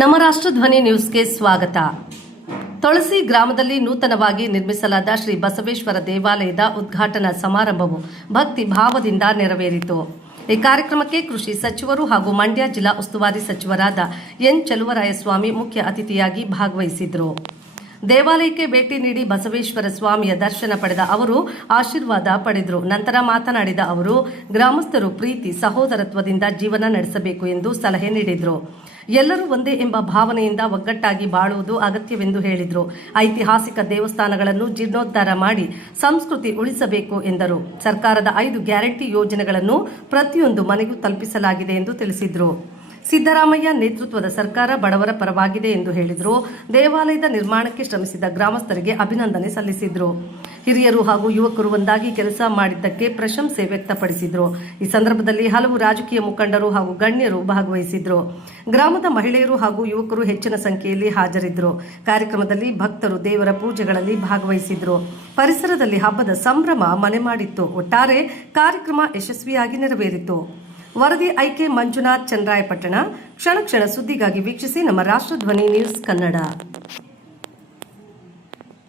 ನಮ್ಮ ರಾಷ್ಟ್ರಧ್ವನಿ ನ್ಯೂಸ್ಗೆ ಸ್ವಾಗತ. ತೊಳಸಿ ಗ್ರಾಮದಲ್ಲಿ ನೂತನವಾಗಿ ನಿರ್ಮಿಸಲಾದ ಶ್ರೀ ಬಸವೇಶ್ವರ ದೇವಾಲಯದ ಉದ್ಘಾಟನಾ ಸಮಾರಂಭವು ಭಕ್ತಿ ಭಾವದಿಂದ ನೆರವೇರಿತು. ಈ ಕಾರ್ಯಕ್ರಮಕ್ಕೆ ಕೃಷಿ ಸಚಿವರು ಹಾಗೂ ಮಂಡ್ಯ ಜಿಲ್ಲಾ ಉಸ್ತುವಾರಿ ಸಚಿವರಾದ ಎನ್ ಚಲುವರಾಯಸ್ವಾಮಿ ಮುಖ್ಯ ಅತಿಥಿಯಾಗಿ ಭಾಗವಹಿಸಿದರು. ದೇವಾಲಯಕ್ಕೆ ಭೇಟಿ ನೀಡಿ ಬಸವೇಶ್ವರ ಸ್ವಾಮಿಯ ದರ್ಶನ ಪಡೆದ ಅವರು ಆಶೀರ್ವಾದ ಪಡೆದರು. ನಂತರ ಮಾತನಾಡಿದ ಅವರು, ಗ್ರಾಮಸ್ಥರು ಪ್ರೀತಿ ಸಹೋದರತ್ವದಿಂದ ಜೀವನ ನಡೆಸಬೇಕು ಎಂದು ಸಲಹೆ ನೀಡಿದರು. ಎಲ್ಲರೂ ಒಂದೇ ಎಂಬ ಭಾವನೆಯಿಂದ ಒಗ್ಗಟ್ಟಾಗಿ ಬಾಳುವುದು ಅಗತ್ಯವೆಂದು ಹೇಳಿದರು. ಐತಿಹಾಸಿಕ ದೇವಸ್ಥಾನಗಳನ್ನು ಜೀರ್ಣೋದ್ಧಾರ ಮಾಡಿ ಸಂಸ್ಕೃತಿ ಉಳಿಸಬೇಕು ಎಂದರು. ಸರ್ಕಾರದ 5 ಗ್ಯಾರಂಟಿ ಯೋಜನೆಗಳನ್ನು ಪ್ರತಿಯೊಂದು ಮನೆಗೂ ತಲುಪಿಸಲಾಗಿದೆ ಎಂದು ತಿಳಿಸಿದರು. ಸಿದ್ದರಾಮಯ್ಯ ನೇತೃತ್ವದ ಸರ್ಕಾರ ಬಡವರ ಪರವಾಗಿದೆ ಎಂದು ಹೇಳಿದರು. ದೇವಾಲಯದ ನಿರ್ಮಾಣಕ್ಕೆ ಶ್ರಮಿಸಿದ ಗ್ರಾಮಸ್ಥರಿಗೆ ಅಭಿನಂದನೆ ಸಲ್ಲಿಸಿದರು. ಹಿರಿಯರು ಹಾಗೂ ಯುವಕರು ಒಂದಾಗಿ ಕೆಲಸ ಮಾಡಿದ್ದಕ್ಕೆ ಪ್ರಶಂಸೆ ವ್ಯಕ್ತಪಡಿಸಿದರು. ಈ ಸಂದರ್ಭದಲ್ಲಿ ಹಲವು ರಾಜಕೀಯ ಮುಖಂಡರು ಹಾಗೂ ಗಣ್ಯರು ಭಾಗವಹಿಸಿದ್ರು. ಗ್ರಾಮದ ಮಹಿಳೆಯರು ಹಾಗೂ ಯುವಕರು ಹೆಚ್ಚಿನ ಸಂಖ್ಯೆಯಲ್ಲಿ ಹಾಜರಿದ್ದರು. ಕಾರ್ಯಕ್ರಮದಲ್ಲಿ ಭಕ್ತರು ದೇವರ ಪೂಜೆಗಳಲ್ಲಿ ಭಾಗವಹಿಸಿದ್ರು. ಪರಿಸರದಲ್ಲಿ ಹಬ್ಬದ ಸಂಭ್ರಮ ಮನೆ ಮಾಡಿತ್ತು. ಒಟ್ಟಾರೆ ಕಾರ್ಯಕ್ರಮ ಯಶಸ್ವಿಯಾಗಿ ನೆರವೇರಿತು. ವರದಿ ಐಕೆ ಮಂಜುನಾಥ್, ಚನ್ನರಾಯಪಟ್ಟಣ. ಕ್ಷಣ ಕ್ಷಣ ಸುದ್ದಿಗಾಗಿ ವೀಕ್ಷಿಸಿ ನಮ್ಮ ರಾಷ್ಟ್ರಧ್ವನಿ ನ್ಯೂಸ್ ಕನ್ನಡ.